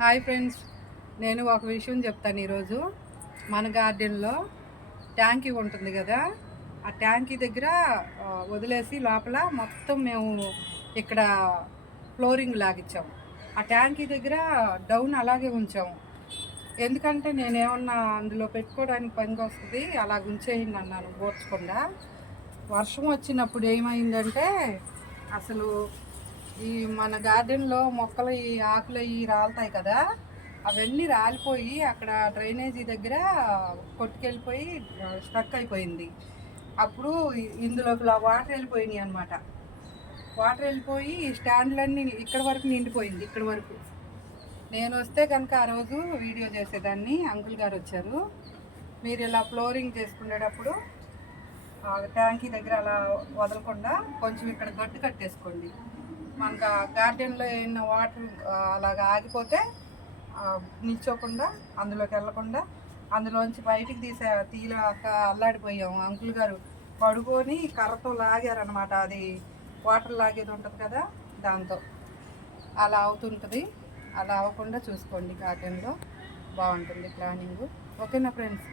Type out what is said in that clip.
Hi friends, నేను ఒక విషయం చెప్తాను ఈరోజు. మన గార్డెన్లో ట్యాంకీ ఉంటుంది కదా, ఆ ట్యాంకీ దగ్గర వదిలేసి లోపల మొత్తం మేము ఇక్కడ ఫ్లోరింగ్ లాగిచ్చాము. ఆ ట్యాంకీ దగ్గర డౌన్ అలాగే ఉంచాము. ఎందుకంటే నేనేమన్నా అందులో పెట్టుకోవడానికి పనికి వస్తుంది, అలా ఉంచేయండి అన్నాను బోర్చకుండా. వర్షం వచ్చినప్పుడు ఏమైందంటే అసలు ఈ మన గార్డెన్లో మొక్కలు ఈ ఆకులు అవి రాలుతాయి కదా, అవన్నీ రాలిపోయి అక్కడ డ్రైనేజీ దగ్గర కొట్టుకెళ్ళిపోయి స్ట్రక్ అయిపోయింది. అప్పుడు ఇందులోకి వాటర్ వెళ్ళిపోయినాయి అనమాట. వాటర్ వెళ్ళిపోయి స్టాండ్లన్నీ ఇక్కడ వరకు నిండిపోయింది. ఇక్కడ వరకు నేను వస్తే కనుక ఆ రోజు వీడియో చేసేదాన్ని. అంకుల్ గారు వచ్చారు. మీరు ఇలా ఫ్లోరింగ్ చేసుకునేటప్పుడు ట్యాంకీ దగ్గర అలా వదలకుండా కొంచెం ఇక్కడ గట్టు కట్టేసుకోండి. మనకు గార్డెన్లో ఏమైనా వాటర్ అలాగ ఆగిపోతే నిల్చోకుండా అందులోకి వెళ్ళకుండా అందులోంచి బయటికి తీయలేక అల్లాడిపోయాము. అంకుల్ గారు పడుకొని కర్రతో లాగారనమాట. అది వాటర్ లాగేది ఉంటుంది కదా, దాంతో అలా అవుతుంటుంది. అలా అవ్వకుండా చూసుకోండి. గార్డెన్లో బాగుంటుంది ప్లానింగ్. ఓకేనా ఫ్రెండ్స్?